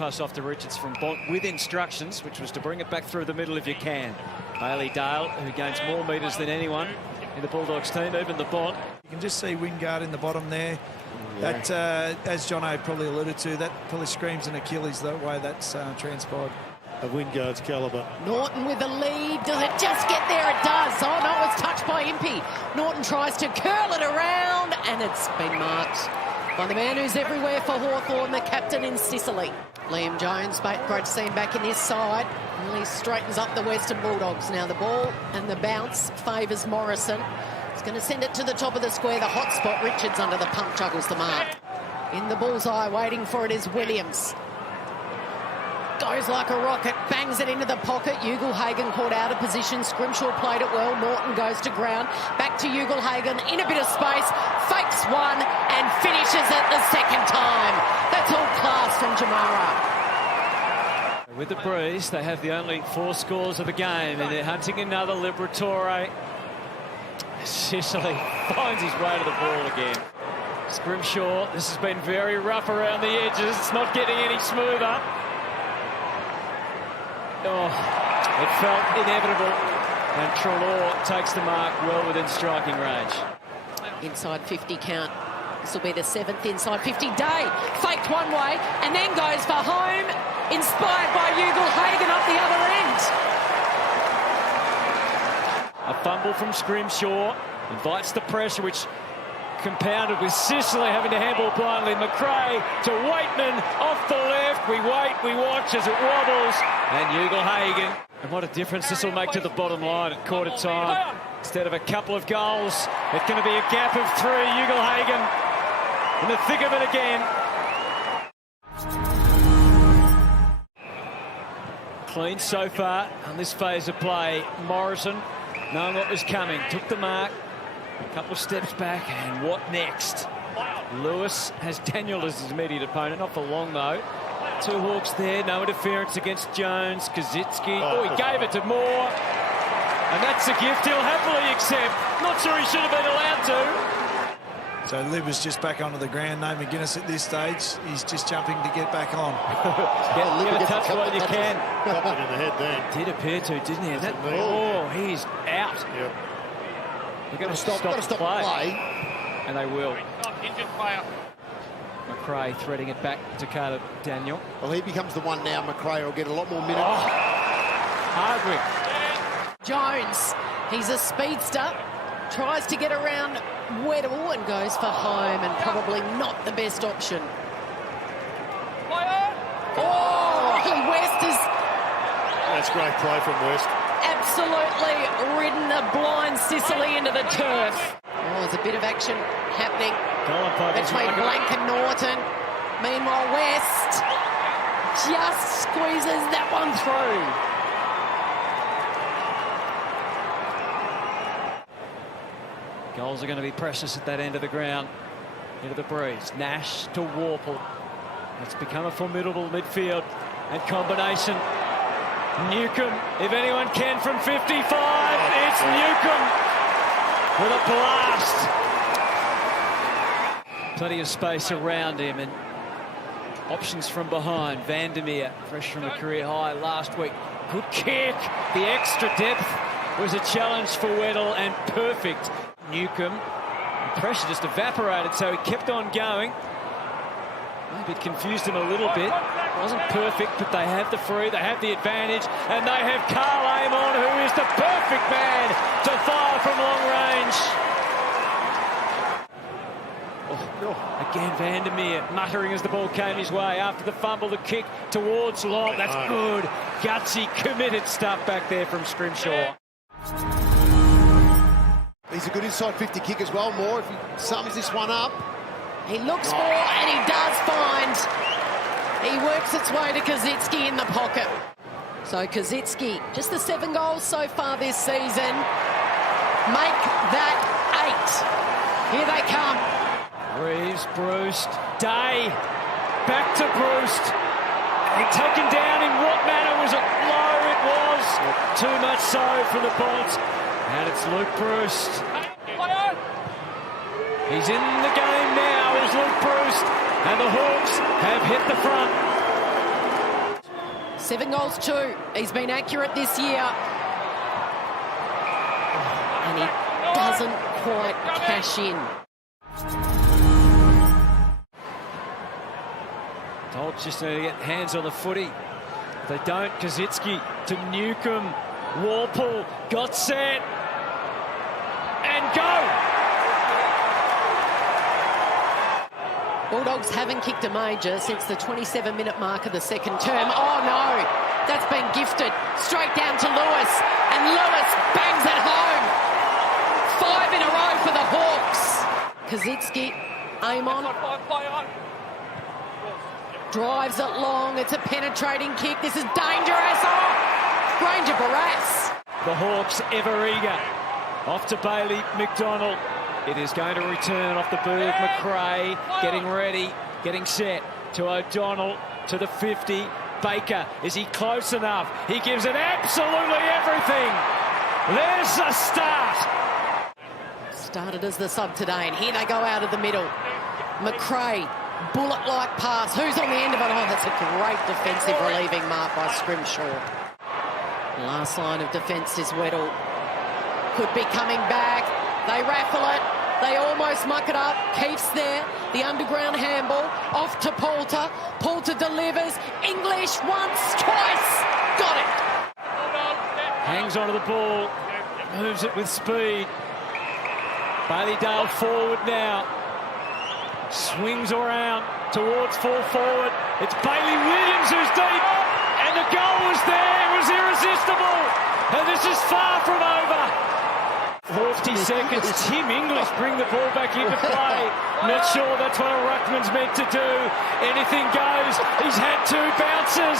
pass off to Richards from Bont with instructions, which was to bring it back through the middle if you can. Bailey Dale, who gains more metres than anyone in the Bulldogs team, even the Bont. You can just see Wingard in the bottom there. Yeah. That, as Jono probably alluded to, that probably screams an Achilles the way that's transpired. Of Wingard's calibre. Norton with the lead. Does it just get there? It does. Oh, no, it's touched by Impey. Norton tries to curl it around, and it's been marked by the man who's everywhere for Hawthorn, the captain in Sicily. Liam Jones, great to see him back in his side. And he straightens up the Western Bulldogs. Now the ball and the bounce favours Morrison. He's going to send it to the top of the square. The hot spot, Richards under the pump, juggles the mark. In the bullseye, waiting for it is Williams. Goes like a rocket, bangs it into the pocket. Ugle-Hagan caught out of position. Scrimshaw played it well. Norton goes to ground. Back to Ugle-Hagan in a bit of space. Fakes one and finishes it the second time. That's all class from Jamara. With the breeze, they have the only 4 scores of the game, and they're hunting another Liberatore. Sicily finds his way to the ball again. Scrimshaw, this has been very rough around the edges. It's not getting any smoother. Oh, it felt inevitable, and Treloar takes the mark well within striking range. Inside 50 count. This will be the 7th inside 50 day. Faked one way and then goes for home. Inspired by Ugle-Hagan up the other end. A fumble from Scrimshaw invites the pressure, which compounded with Sicily having to handball blindly. McRae to Waitman off the left. We wait, we watch as it wobbles. And Ugle-Hagan. And what a difference this will make to the bottom line at quarter time. Instead of a couple of goals, it's going to be a gap of 3. Ugle-Hagan in the thick of it again. Clean so far on this phase of play. Morrison, knowing what was coming, took the mark. A couple of steps back, and what next? Lewis has Daniel as his immediate opponent, not for long though. 2 Hawks there, no interference against Jones. Kazitsky, oh, he gave it to Moore. And that's a gift he'll happily accept. Not sure he should have been allowed to. So Liv is just back onto the ground. No McGuinness at this stage. He's just jumping to get back on. Get a touch while you can. Got it in the head there. Did appear to, didn't he? Oh, he's out. Yep. They're going to stop play. And they will. Injured player. McRae threading it back to Caleb Daniel. Well, he becomes the one now. McRae will get a lot more minutes. Oh, Hardwick. Jones, he's a speedster. Tries to get around Weddle and goes for home, and probably not the best option. Oh, West has... That's great play from West. Absolutely ridden the blind Sicily into the turf. Oh, there's a bit of action happening between Blank and Norton. Meanwhile, West just squeezes that one through. Goals are going to be precious at that end of the ground. Into the breeze. Nash to Warple. It's become a formidable midfield and combination. Newcomb, if anyone can, from 55, it's Newcomb with a blast. Plenty of space around him and options from behind. Vandermeer, fresh from a career high last week. Good kick. The extra depth was a challenge for Weddle and perfect. Newcomb, the pressure just evaporated, so he kept on going. Maybe it confused him a little bit. Wasn't perfect, but they have the free, they have the advantage, and they have Carl Amon, who is the perfect man to fire from long range. Oh, again, Vandermeer muttering as the ball came his way after the fumble, the kick towards Long. That's good, gutsy, committed stuff back there from Scrimshaw. He's a good inside 50 kick as well, Moore, if he sums this one up. He looks for, and he does find. He works its way to Kazitsky in the pocket. So Kazitsky, just the 7 goals so far this season. Make that 8. Here they come. Reeves, Bruce, Day, back to Bruce. Taken down in what manner? Was it low? It was. Too much so for the Bolts. And it's Luke Bruce. He's in the game now, is Luke Bruce. And the Hawks have hit the front. 7 goals, 2. He's been accurate this year. And he doesn't quite cash in. Colts just need to get hands on the footy. If they don't, Kazitsky to Newcomb. Warple got set. And go! Bulldogs haven't kicked a major since the 27-minute mark of the second term. Oh, no. That's been gifted straight down to Lewis. And Lewis bangs it home. 5 in a row for the Hawks. Kazitsky, aim on. Drives it long. It's a penetrating kick. This is dangerous. Oh, Granger Barras. The Hawks ever eager. Off to Bailey McDonald. It is going to return off the boot of McRae. Getting ready, getting set to O'Donnell, to the 50. Baker, is he close enough? He gives it absolutely everything. There's a start. Started as the sub today, and here they go out of the middle. McRae, bullet-like pass. Who's on the end of it? Oh, that's a great defensive relieving mark by Scrimshaw. Last line of defence is Weddle. Could be coming back. They raffle it. They almost muck it up. Keith's there. The underground handball. Off to Poulter. Poulter delivers. English once, twice. Got it. Hangs onto the ball. Moves it with speed. Bailey-Dale forward now. Swings around towards full forward. It's Bailey Williams who's deep. And the goal was there. It was irresistible. And this is far from over. 40 seconds. Tim English bring the ball back into play. Not sure that's what a ruckman's meant to do. Anything goes. He's had 2 bounces.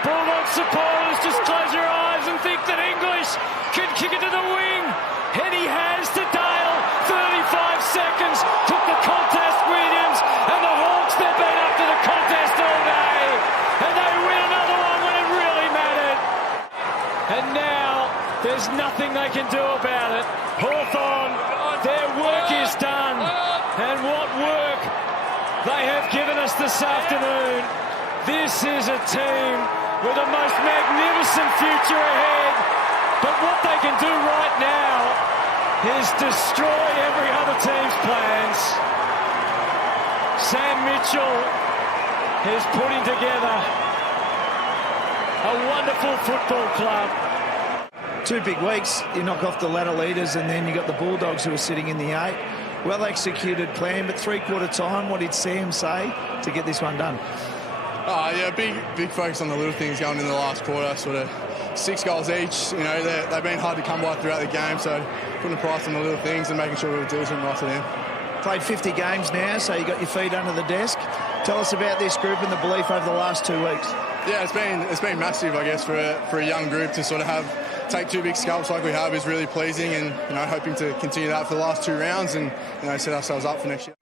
Bulldogs supporters, just close your eyes and think that English can kick it to the wing. And he has to Dale. 35 seconds. Took the contest, Williams. And the Hawks, they've been up to the contest all day. And they win another one when it really mattered. And now there's nothing they can do about it. Hawthorn, their work is done. And what work they have given us this afternoon. This is a team with the most magnificent future ahead. But what they can do right now is destroy every other team's plans. Sam Mitchell is putting together a wonderful football club. 2 big weeks, you knock off the ladder leaders, and then you got the Bulldogs who are sitting in the 8. Well executed plan, but 3/4 time, what did Sam say to get this one done? Yeah, big focus on the little things going into the last quarter. Sort of 6 goals each. You know, they've been hard to come by throughout the game, so putting a price on the little things and making sure we were diligent right to them. Played 50 games now, so you got your feet under the desk. Tell us about this group and the belief over the last 2 weeks. Yeah, it's been massive, I guess, for a young group to sort of take 2 big scalps like we have is really pleasing, and hoping to continue that for the last 2 rounds and set ourselves up for next year.